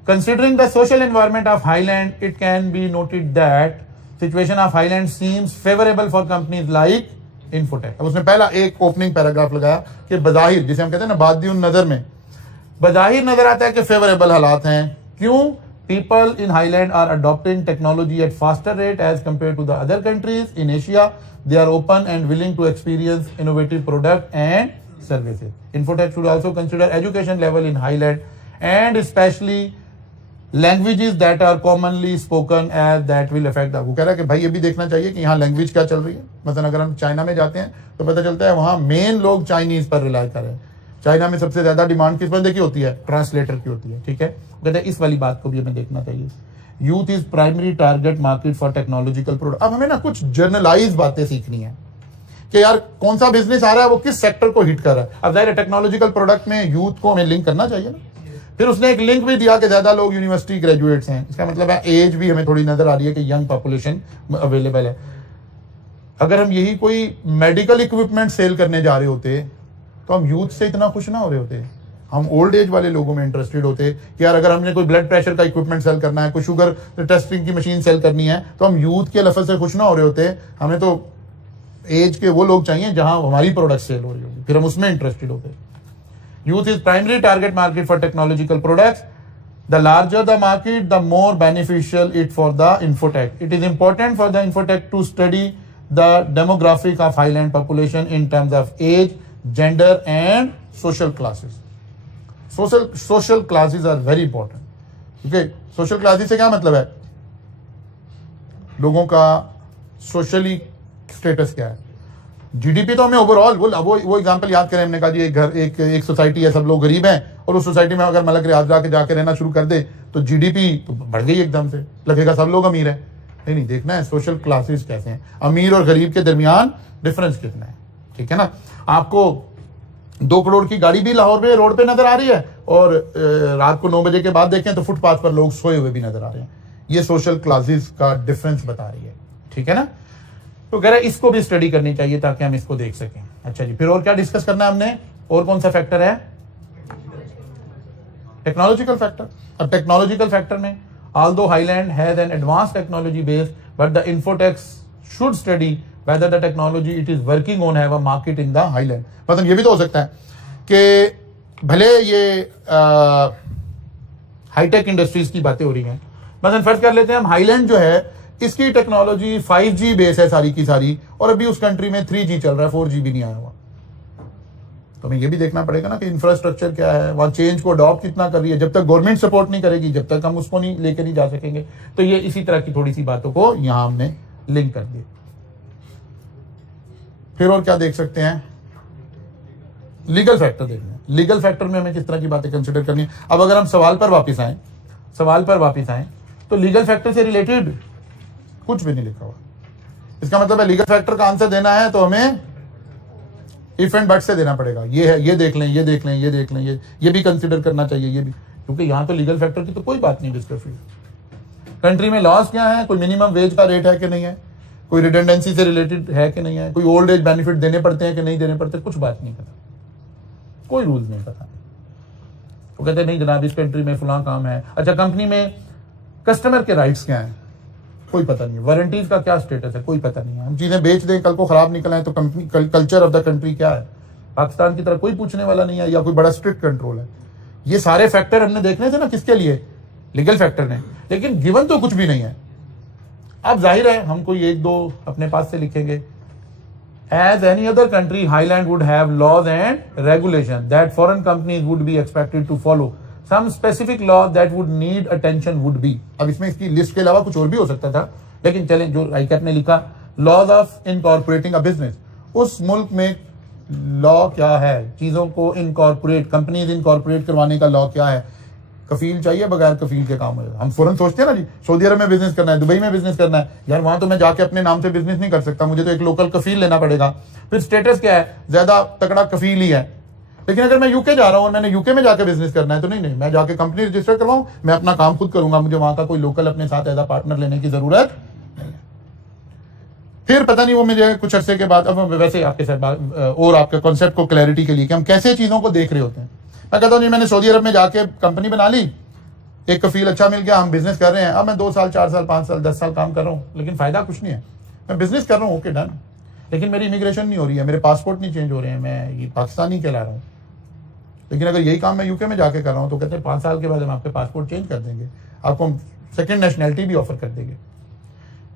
Considering the social environment of Highland, it can be noted that situation of Highland seems favorable for companies like Infotech. अब उसने पहला एक ओपनिंग पैराग्राफ लगाया कि बज़ाहिर, जिसे हम कहते हैं ना बादियुन नजर में, बज़ाहिर नजर आता है कि फेवरेबल हालात हैं। क्यों? People in Highland are adopting technology at faster rate as compared to the other countries in Asia. They are open and willing to experience innovative product and services. Infotech should also consider education level in Highland and especially languages that are commonly spoken as that will affect the. वो कह रहा है कि भाई ये भी देखना चाहिए कि यहाँ लैंग्वेज क्या चल रही है। मतलब अगर हम चाइना में जाते हैं तो पता चलता है वहाँ मेन लोग चाइनीज पर रिलाई कर रहे हैं। चाइना में सबसे ज्यादा डिमांड किस बंदे की होती है? ट्रांसलेटर की होती है। ठीक है, कहते हैं इस वाली बात को भी हमें देखना चाहिए। Youth is primary target market for technological product. अब हमें ना कुछ जर्नलाइज बातें सीखनी है कि यार कौन सा बिजनेस आ रहा है, वो किस सेक्टर को हिट कर रहा है। अब जाहिर है टेक्नोलॉजिकल प्रोडक्ट में यूथ को हमें लिंक करना चाहिए ना। फिर उसने एक लिंक भी दिया कि ज्यादा लोग यूनिवर्सिटी ग्रेजुएट्स हैं, इसका मतलब है एज भी हमें थोड़ी नजर आ रही है कि यंग पॉपुलेशन अवेलेबल है। अगर हम यही कोई मेडिकल इक्विपमेंट सेल करने जा रहे होते तो हम यूथ से इतना खुश ना हो रहे होते, हम ओल्ड एज वाले लोगों में इंटरेस्टेड होते कि यार अगर हमने कोई ब्लड प्रेशर का इक्विपमेंट सेल करना है, कोई शुगर टेस्टिंग की मशीन सेल करनी है, तो हम यूथ के लफ्ज से खुश ना हो रहे होते। हमें तो एज के वो लोग चाहिए जहां हमारी प्रोडक्ट सेल हो रही होगी, फिर हम उसमें इंटरेस्टेड होते। Youth is primary target market for technological products. The larger the market, the more beneficial it for the infotech. It is important for the infotech to study the demographic of Highland population in terms of age, gender, and social classes. Social classes are very important. Okay, social classes से क्या मतलब है? लोगों का socially status क्या है? GDP तो हमें ओवरऑल वो एग्जांपल याद करें, हमने कहा जी एक घर एक सोसाइटी है, सब लोग गरीब हैं, और उस सोसाइटी में अगर मलक रियाज जाके रहना शुरू कर दे तो जीडीपी तो बढ़ गई एकदम से, लगेगा सब लोग अमीर हैं। नहीं, देखना है सोशल क्लासेस कैसे हैं, अमीर और गरीब के दरमियान डिफरेंस कितना है। ठीक है ना। आपको 2 करोड़ की गाड़ी भी लाहौर में रोड पे नजर आ रही है, और रात को 9 बजे के बाद देखें तो फुटपाथ पर लोग सोए हुए भी नजर आ रहे हैं। ये सोशल क्लासेस का डिफरेंस बता रही है। ठीक है ना। तो कह रहे इसको भी स्टडी करनी चाहिए ताकि हम इसको देख सकें। अच्छा जी, फिर और क्या डिस्कस करना है हमने, और कौन सा फैक्टर है? Technological factor. अब टेक्नोलॉजिकल फैक्टर में although Highland has an advanced technology base, but the infotechs should study whether the technology it is working on have a market in the Highland। मतलब ये भी तो हो सकता है कि भले ये हाईटेक इंडस्ट्रीज की बातें हो रही हैं, मतलब फर्ज कर लेते हैं हम हाईलैंड जो है इसकी टेक्नोलॉजी 5G बेस है सारी की सारी, और अभी उस कंट्री में 3G चल रहा है, 4G भी नहीं आया हुआ। तो हमें ये भी देखना पड़ेगा ना कि इंफ्रास्ट्रक्चर क्या है, वहां चेंज को अडॉप्ट कितना कर रही है। जब तक गवर्नमेंट सपोर्ट नहीं करेगी, जब तक हम उसको नहीं लेकर नहीं जा सकेंगे। तो ये इसी तरह की थोड़ी सी बातों को यहां हमने लिंक कर दिया। फिर और क्या देख सकते हैं? लीगल फैक्टर देखना है। लीगल फैक्टर में हमें किस तरह की बातें कंसिडर करनी है। अब अगर हम सवाल पर वापिस आए तो लीगल फैक्टर से रिलेटेड कुछ भी नहीं लिखा हुआ। इसका मतलब है लीगल फैक्टर का आंसर देना है तो हमें इफ एंड बट से देना पड़ेगा। ये है, ये देख लें, ये देख लें, ये देख लें, ये भी कंसिडर करना चाहिए, ये भी, क्योंकि यहां तो लीगल फैक्टर की तो कोई बात नहीं डिस्कस हुई। कंट्री में लॉज क्या है, कोई मिनिमम वेज का रेट है कि नहीं है, कोई रिडेंडेंसी से रिलेटेड है कि नहीं है, कोई ओल्ड एज बेनिफिट देने पड़ते हैं कि नहीं देने पड़ते, कुछ बात नहीं पता, कोई रूल्स नहीं पता। वो कहते नहीं जनाब इस कंट्री में फलां काम है। अच्छा, कंपनी में कस्टमर के राइट्स क्या हैं, कोई पता नहीं है। वारंटीज का क्या स्टेटस है, कोई पता नहीं है। हम चीजें बेच दें, कल को खराब निकल आए तो company culture of the country क्या है, पाकिस्तान की तरह कोई पूछने वाला नहीं है, या कोई बड़ा स्ट्रिक्ट कंट्रोल है। ये सारे फैक्टर हमने देखने थे ना, किसके लिए? लीगल फैक्टर ने। लेकिन गिवन तो कुछ भी नहीं है। अब जाहिर है हम कोई 1-2 अपने पास से लिखेंगे। As any other country Highland would have laws and regulation that foreign companies would be expected to follow. Some specific law that would need attention would be। अब इसमें इसकी लिस्ट के अलावा कुछ और भी हो सकता था, लेकिन चलें जो आईकैप ने लिखा, laws of incorporating a business. उस मुल्क में लॉ क्या है चीजों को इनकॉर्पोरेट, कंपनीज इनकॉर्पोरेट करवाने का लॉ क्या है। कफील चाहिए, बगैर कफील के काम हो। हम फौरन सोचते हैं ना जी सऊदी अरब में बिजनेस करना है, दुबई में बिजनेस करना है, यार वहां तो मैं जाके अपने नाम से बिजनेस नहीं कर सकता, मुझे तो एक लोकल कफील लेना पड़ेगा। फिर स्टेटस क्या है, ज्यादा तगड़ा कफील ही है। लेकिन अगर मैं यूके जा रहा हूं, मैंने यूके में जाके बिजनेस करना है, तो नहीं, मैं जाके कंपनी रजिस्टर करवाऊं, मैं अपना काम खुद करूंगा, मुझे वहां का कोई लोकल अपने साथ एज अ पार्टनर लेने की जरूरत नहीं है। फिर पता नहीं वो मुझे कुछ अरसे के बाद, अब वैसे आपके साथ और आपके कॉन्सेप्ट को क्लैरिटी के लिए कि हम कैसे चीजों को देख रहे होते हैं। मैं कहता हूं जी मैंने सऊदी अरब में जाके कंपनी बना ली, एक कफील अच्छा मिल गया, हम बिजनेस कर रहे हैं। अब मैं 2 साल 4 साल 5 साल 10 साल काम कर रहा हूँ, लेकिन फायदा कुछ नहीं है। मैं बिजनेस कर रहा हूँ, ओके डन, लेकिन मेरी इमिग्रेशन नहीं हो रही है, मेरे पासपोर्ट नहीं चेंज हो रहे हैं, मैं ये पाकिस्तानी कहला रहा हूँ। लेकिन अगर यही काम मैं यूके में जाके कर रहा हूँ तो कहते हैं 5 साल के बाद हम आपके पासपोर्ट चेंज कर देंगे, आपको हम सेकंड नेशनैलिटी भी ऑफर कर देंगे।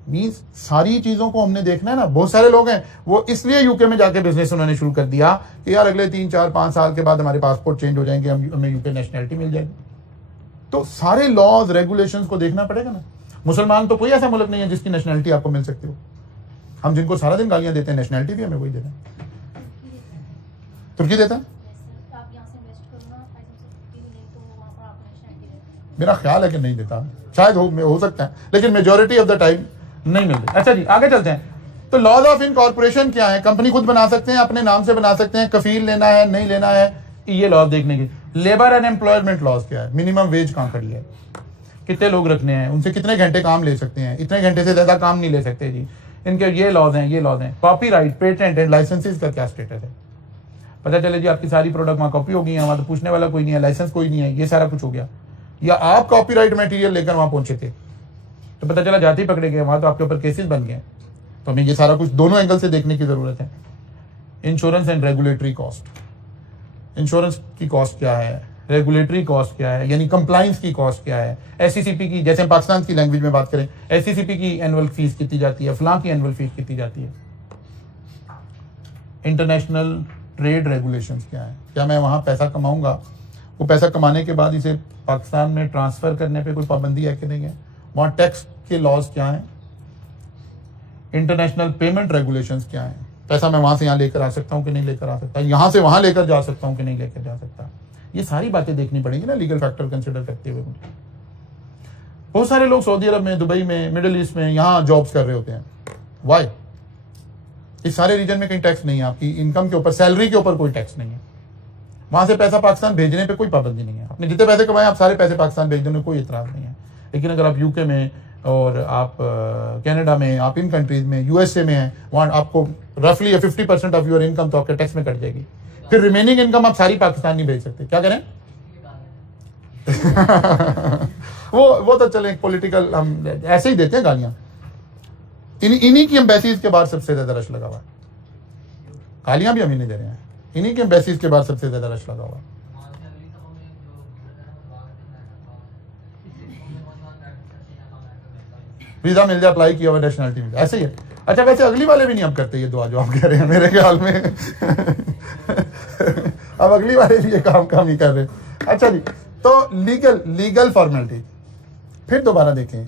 मींस सारी चीजों को हमने देखना है ना। बहुत सारे लोग हैं वो इसलिए यूके में जाके बिजनेस उन्होंने शुरू कर दिया कि यार अगले 3 4 5 साल के बाद हमारे पासपोर्ट चेंज हो जाएंगे, हमें यूके नेशनैलिटी मिल जाएगी। तो सारे लॉज रेगुलेशंस को देखना पड़ेगा ना। मुसलमान तो कोई ऐसा मुल्क नहीं है जिसकी नेशनैलिटी आपको मिल सकती हो। हम जिनको सारा दिन गालियां देते हैं, नेशनैलिटी भी हमें वही देना है। तुर्की देता है, मेरा ख्याल है कि नहीं देता, शायद हो सकता है, लेकिन मेजोरिटी ऑफ द टाइम नहीं मिलती। अच्छा जी, आगे चलते हैं। तो लॉज ऑफ इनकॉर्पोरेशन क्या है? कंपनी खुद बना सकते हैं, अपने नाम से बना सकते हैं, कफील लेना है नहीं लेना है, ये लॉज देखने की। लेबर एंड एम्प्लॉयमेंट लॉज क्या है? मिनिमम वेज कहाँ खड़ी है, कितने लोग रखने हैं, उनसे कितने घंटे काम ले सकते हैं, इतने घंटे से ज्यादा काम नहीं ले सकते जी, इनके ये लॉज हैं, ये लॉज हैं। कॉपीराइट, पेटेंट एंड लाइसेंसेस का क्या स्टेटस है? पता चले जी आपकी सारी प्रोडक्ट वहाँ कॉपी हो गई है, वहाँ तो पूछने वाला कोई नहीं है, लाइसेंस कोई नहीं है, ये सारा कुछ हो गया। या आप कॉपीराइट मटेरियल लेकर वहाँ पहुंचे थे तो पता चला जाति पकड़े गए, वहाँ तो आपके ऊपर केसेस बन गए। तो हमें ये सारा कुछ दोनों एंगल से देखने की जरूरत है। Insurance and regulatory cost, insurance की कॉस्ट क्या है, रेगुलेटरी कॉस्ट क्या है, यानी कंप्लाइंस की कॉस्ट क्या है, एससीसीपी की, जैसे पाकिस्तान की लैंग्वेज में बात करें, एससीसीपी की एनुअल फीस कितनी जाती है, फलां की एनुअल फीस कितनी जाती है। इंटरनेशनल ट्रेड रेगुलेशंस क्या है, क्या मैं वहाँ पैसा कमाऊंगा, वो पैसा कमाने के बाद इसे पाकिस्तान में ट्रांसफर करने पे कोई पाबंदी है कि नहीं है, वहाँ टैक्स के लॉज क्या हैं। इंटरनेशनल पेमेंट रेगुलेशंस क्या है, पैसा मैं वहाँ से यहाँ लेकर आ सकता हूँ कि नहीं लेकर आ सकता, यहाँ से वहाँ लेकर जा सकता हूँ कि नहीं लेकर जा सकता। ये सारी बातें देखनी पड़ेंगी ना लीगल फैक्टर कंसिडर करते हुए। बहुत सारे लोग सऊदी अरब में, दुबई में, मिडिल ईस्ट में यहाँ जॉब्स कर रहे होते हैं। वाई? इस सारे रीजन में कहीं टैक्स नहीं है, आपकी इनकम के ऊपर, सैलरी के ऊपर कोई टैक्स नहीं है। वहां से पैसा पाकिस्तान भेजने पे कोई पाबंदी नहीं है, आपने जितने पैसे कमाए आप सारे पैसे पाकिस्तान भेज देने में कोई इतराज नहीं है। लेकिन अगर आप यूके में और आप कनाडा में, आप इन कंट्रीज में, यूएसए में हैं, वहाँ आपको रफली 50% ऑफ योर इनकम तो आपके टैक्स में कट जाएगी। फिर रिमेनिंग इनकम आप सारी पाकिस्तान नहीं भेज सकते। क्या करें? वो तो चले पॉलिटिकल, हम ऐसे ही देते हैं गालियां। इन्हीं की एम्बेसीज के बाद सबसे ज्यादा रश लगा हुआ है। गालियां भी हम ही नहीं दे रहे हैं, इन्हीं के एम्बेसीज के बाद सबसे ज्यादा रश लगा हुआ है। वीजा मिल जाए, अप्लाई किया हुआ, नेशनलिटी मिल जाए, ऐसे ही है। अच्छा, वैसे अगली वाले भी नहीं अब करते ये दुआ जो आप कह रहे हैं, मेरे ख्याल में अब अगली वाले भी ये काम ही कर रहे हैं। अच्छा जी, तो लीगल फॉर्मेलिटी फिर दोबारा देखें।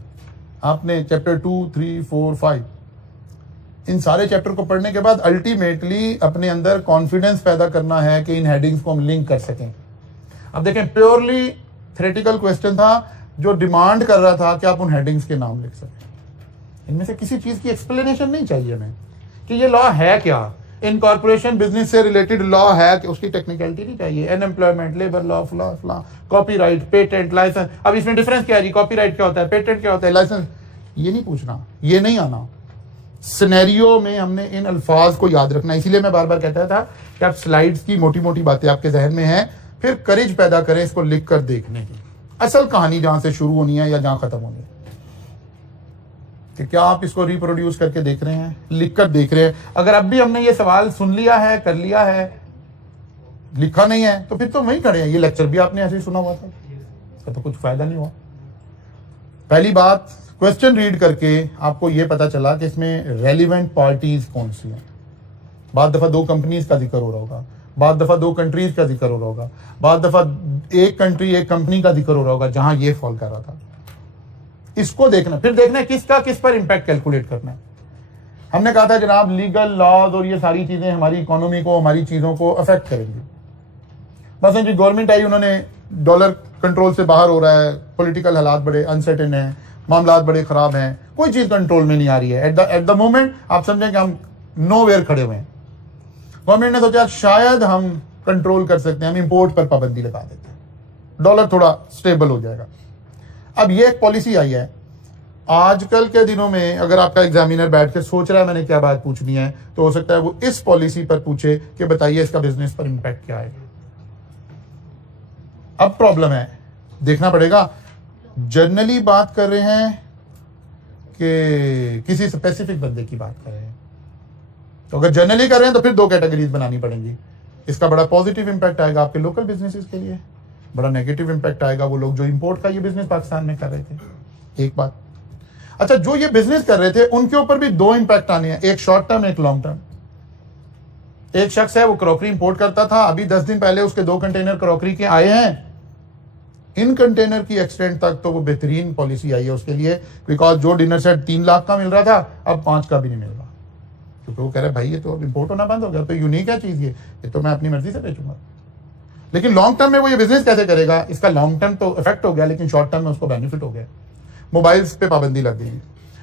आपने चैप्टर 2, 3, 4, 5 इन सारे चैप्टर को पढ़ने के बाद अल्टीमेटली अपने अंदर कॉन्फिडेंस पैदा करना है कि इन हेडिंग्स को हम लिंक कर सकें। अब देखें, प्योरली थ्योरेटिकल क्वेश्चन था जो डिमांड कर रहा था कि आप उन हेडिंग्स के नाम लिख सकें। इनमें से किसी चीज की एक्सप्लेनेशन नहीं चाहिए हमें कि ये लॉ है क्या, इनकॉर्पोरेशन बिजनेस से रिलेटेड लॉ है कि उसकी टेक्निकलिटी नहीं चाहिए। अनएम्प्लॉयमेंट, लेबर लॉ, फला, कॉपीराइट, पेटेंट, लाइसेंस। अब इसमें डिफरेंस क्या है जी? कॉपीराइट क्या होता है, पेटेंट क्या होता है, लाइसेंस, ये नहीं पूछना, ये नहीं आना। सिनेरियो में हमने इन अल्फाज को याद रखना। इसीलिए मैं बार बार कहता था कि आप स्लाइड्स की मोटी मोटी बातें आपके जहन में हैं, फिर करेज पैदा करें इसको लिख कर देखने की। असल कहानी जहां से शुरू होनी है या जहां खत्म होनी है, कि क्या आप इसको रिप्रोड्यूस करके देख रहे हैं, लिख कर देख रहे हैं। अगर अब भी हमने ये सवाल सुन लिया है, कर लिया है, लिखा नहीं है, तो फिर तो वहीं खड़े हैं। ये लेक्चर भी आपने ऐसे ही सुना हुआ था, इसका तो कुछ फायदा नहीं हुआ। पहली बात, क्वेश्चन रीड करके आपको यह पता चला कि इसमें रेलिवेंट पार्टीज कौन सी हैं। बाद दफा 2 कंपनीज का जिक्र हो रहा होगा, बाद दफा 2 कंट्रीज का जिक्र हो रहा होगा, बाद दफा एक कंट्री, एक कंपनी का जिक्र हो रहा होगा जहां ये फॉल कर रहा था। इसको देखना, फिर देखना है किसका किस पर इंपैक्ट कैलकुलेट करना है। हमने कहा था जनाब लीगल लॉज और ये सारी चीजें हमारी इकोनॉमी को, हमारी चीजों को अफेक्ट करेंगी। बस जी गवर्नमेंट आई, उन्होंने डॉलर कंट्रोल से बाहर हो रहा है, पॉलिटिकल हालात बड़े अनसर्टेन हैं, मामला बड़े खराब हैं, कोई चीज कंट्रोल में नहीं आ रही है। एट द मोमेंट आप समझें कि हम नोवेयर खड़े हुए हैं। गवर्नमेंट ने सोचा शायद हम कंट्रोल कर सकते हैं, हम इंपोर्ट पर पाबंदी लगा देते हैं, डॉलर थोड़ा स्टेबल हो जाएगा। अब ये एक पॉलिसी आई है। आजकल के दिनों में अगर आपका एग्जामिनर बैठ के सोच रहा है मैंने क्या बात पूछनी है, तो हो सकता है वो इस पॉलिसी पर पूछे कि बताइए इसका बिजनेस पर इंपैक्ट क्या है। अब प्रॉब्लम है, देखना पड़ेगा, जनरली बात कर रहे हैं कि किसी स्पेसिफिक बंदे की बात कर रहे हैं। तो अगर जनरली कर रहे हैं तो फिर 2 कैटेगरीज बनानी पड़ेंगी। इसका बड़ा पॉजिटिव इंपैक्ट आएगा आपके लोकल बिजनेसेस के लिए, बड़ा नेगेटिव इंपैक्ट आएगा वो लोग जो इंपोर्ट का ये बिजनेस पाकिस्तान में कर रहे थे। एक बात। अच्छा, जो ये बिजनेस कर रहे थे उनके ऊपर भी 2 इंपैक्ट आने हैं, एक शॉर्ट टर्म, एक लॉन्ग टर्म। एक शख्स है वो क्रॉकरी इंपोर्ट करता था, अभी 10 दिन पहले उसके 2 कंटेनर क्रॉकरी के आए हैं। इन कंटेनर की एक्सटेंट तक तो वो बेहतरीन पॉलिसी आई है उसके लिए, बिकॉज जो डिनर सेट 3 लाख का मिल रहा था अब 5 का भी नहीं मिल रहा, क्योंकि वो कह रहे भाई ये तो अब इंपोर्ट होना बंद हो गया, तो यूनिक है चीज, ये तो मैं अपनी मर्जी से बेचूंगा। लेकिन लॉन्ग टर्म में वो ये बिजनेस कैसे करेगा, इसका लॉन्ग टर्म तो इफेक्ट हो गया, लेकिन शॉर्ट टर्म में उसको बेनिफिट हो गया। मोबाइल्स पे पाबंदी लग गई,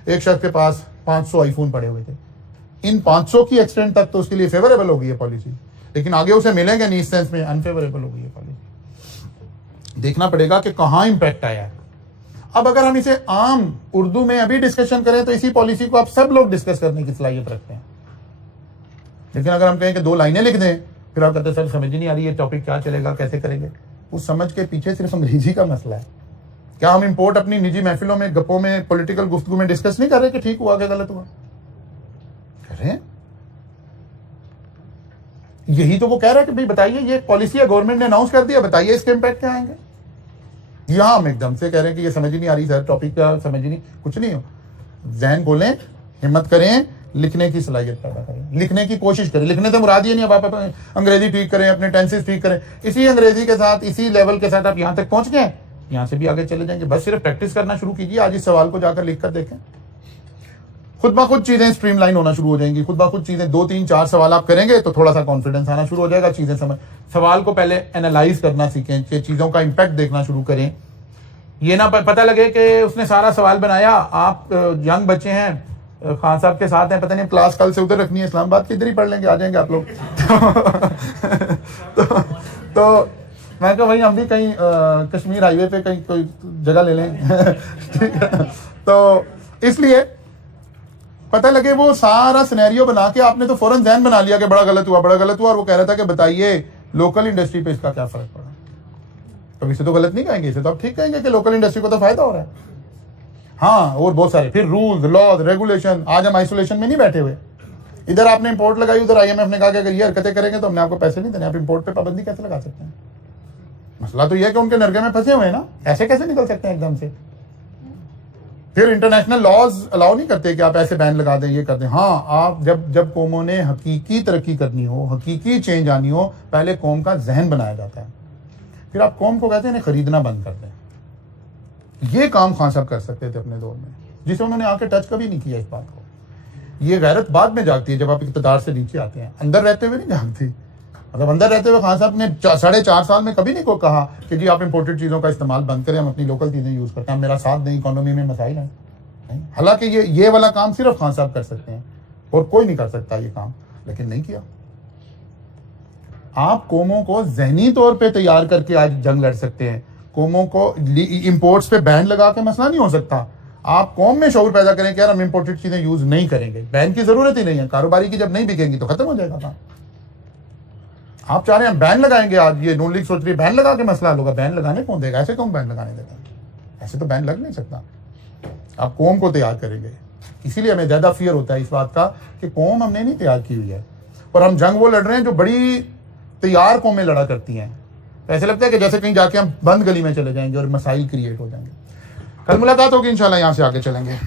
एक शख्स के पास 500 आईफोन पड़े हुए थे, इन 500 की एक्सटेंट तक तो उसके लिए फेवरेबल हो गई है पॉलिसी, लेकिन आगे उसे मिलेंगे नहीं, इस सेंस में अनफेवरेबल हो गई है पॉलिसी। देखना पड़ेगा कि कहाँ इंपैक्ट आया है। अब अगर हम इसे आम उर्दू में अभी डिस्कशन करें तो इसी पॉलिसी को आप सब लोग डिस्कस करने की सलाहियत रखते हैं, लेकिन अगर हम कहें कि 2 लाइनें लिख दें, फिर आप कहते हैं सर समझ ही नहीं आ रही है टॉपिक क्या चलेगा, कैसे करेंगे। उस समझ के पीछे सिर्फ अंग्रेजी का मसला है। क्या हम इंपोर्ट अपनी निजी महफिलों में, गप्पों में, पॉलिटिकल गुफ्तगू में डिस्कस नहीं कर रहे कि ठीक हुआ कि गलत हुआ? करें। यही तो वो कह रहा है कि भाई बताइए, ये पॉलिसी है, गवर्नमेंट ने अनाउंस कर दिया, बताइए इसके इंपैक्ट क्या आएंगे। यहां हम एकदम से कह रहे हैं कि ये समझ ही नहीं आ रही सर, टॉपिक का समझ ही नहीं, कुछ नहीं हो। जहन बोलें, हिम्मत करें, लिखने की सलाहियत पैदा करें, लिखने की कोशिश करें। लिखने से मुराद ये नहीं अब आप अंग्रेजी ठीक करें, अपने टेंसेस ठीक करें, इसी अंग्रेजी के साथ, इसी लेवल के साथ आप यहां तक पहुंच गए, यहां से भी आगे चले जाएंगे। बस सिर्फ प्रैक्टिस करना शुरू कीजिए। आज इस सवाल को जाकर लिख कर देखें, खुद ब खुद चीजें स्ट्रीमलाइन होना शुरू हो जाएंगी। खुद ब खुद चीजें 2 3 4 सवाल आप करेंगे तो थोड़ा सा कॉन्फिडेंस आना शुरू हो जाएगा। चीजें समझ, सवाल को पहले एनालाइज करना सीखें, चीजों का इंपैक्ट देखना शुरू करें। ये ना पता लगे कि उसने सारा सवाल बनाया, आप यंग बच्चे हैं, खान साहब के साथ हैं, पता नहीं क्लास कल से उधर रखनी है इस्लामाबाद की, इधर ही पढ़ लेंगे, आ जाएंगे आप लोग। तो मैं कहा भाई हम भी कहीं कश्मीर हाईवे पे कहीं कोई जगह ले लें। ठीक है, तो इसलिए पता लगे वो सारा सिनेरियो बना के आपने तो फौरन ज़हन बना लिया कि बड़ा गलत हुआ, बड़ा गलत हुआ। और वो कह रहा था कि बताइए लोकल इंडस्ट्री पे इसका क्या फर्क पड़ा। तो इसे तो गलत नहीं कहेंगे, इसे तो आप ठीक कहेंगे कि लोकल इंडस्ट्री को तो फायदा हो रहा है। हाँ, और बहुत सारे फिर रूल्स, लॉज, रेगुलेशन। आज हम आइसोलेशन में नहीं बैठे हुए, इधर आपने इंपोर्ट लगाई, उधर IMF ने कहा कि अगर ये हरकतें करेंगे तो हमने आपको पैसे नहीं देने। आप इंपोर्ट पे पाबंदी कैसे लगा सकते हैं? मसला तो यह है कि उनके नरगे में फंसे हुए हैं ना, ऐसे कैसे निकल सकते हैं एकदम से। फिर इंटरनेशनल लॉज अलाउ नहीं करते कि आप ऐसे बैन लगा दें, ये कर दें। हाँ, आप जब कौमों ने हकीकी तरक्की करनी हो, हकीकी चेंज आनी हो, पहले कौम का जहन बनाया जाता है, फिर आप कौम को कहते हैं खरीदना बंद कर दें। ये काम खान साहब कर सकते थे अपने दौर में, जिसे उन्होंने आके टच कभी नहीं किया इस बात को। ये गैरत बाद में जागती है जब आप इक़्तिदार से नीचे आते हैं, अंदर रहते हुए नहीं जागती। मतलब अंदर रहते हुए खान साहब ने 4.5 साल में कभी नहीं को कहा कि जी आप इंपोर्टेड चीज़ों का इस्तेमाल बंद करें, हम अपनी लोकल चीज़ें यूज़ करते हैं, मेरा साथ दें, इकोनॉमी में मसाइल हैं। हालांकि ये वाला काम सिर्फ खान साहब कर सकते हैं और कोई नहीं कर सकता ये काम, लेकिन नहीं किया। आप कौमों को जहनी तौर पे तैयार करके आज जंग लड़ सकते हैं। कौमों को इंपोर्ट्स पे बैन लगा के मसला नहीं हो सकता। आप कौम में शऊर पैदा करें कि यार हम इंपोर्टेड चीज़ें यूज़ नहीं करेंगे, बैन की ज़रूरत ही नहीं है। कारोबारी की जब नहीं बिकेंगी तो खत्म हो जाएगा काम। आप चाह रहे हैं बैन लगाएंगे, आज ये नून लीग सोच रही है बैन लगा के मसला होगा। बैन लगाने कौन देगा? ऐसे कौन बैन लगाने देगा? ऐसे तो बैन लग नहीं सकता। आप कौम को तैयार करेंगे, इसीलिए हमें ज़्यादा फियर होता है इस बात का कि कौम हमने नहीं तैयार की हुई है, और हम जंग वो लड़ रहे हैं जो बड़ी तैयार कौमें लड़ा करती हैं। तो ऐसे लगता है कि जैसे कहीं जाके हम बंद गली में चले जाएंगे और मसाइल क्रिएट हो जाएंगे। कल मुलाकात होगी इंशाल्लाह, यहाँ से आगे चलेंगे।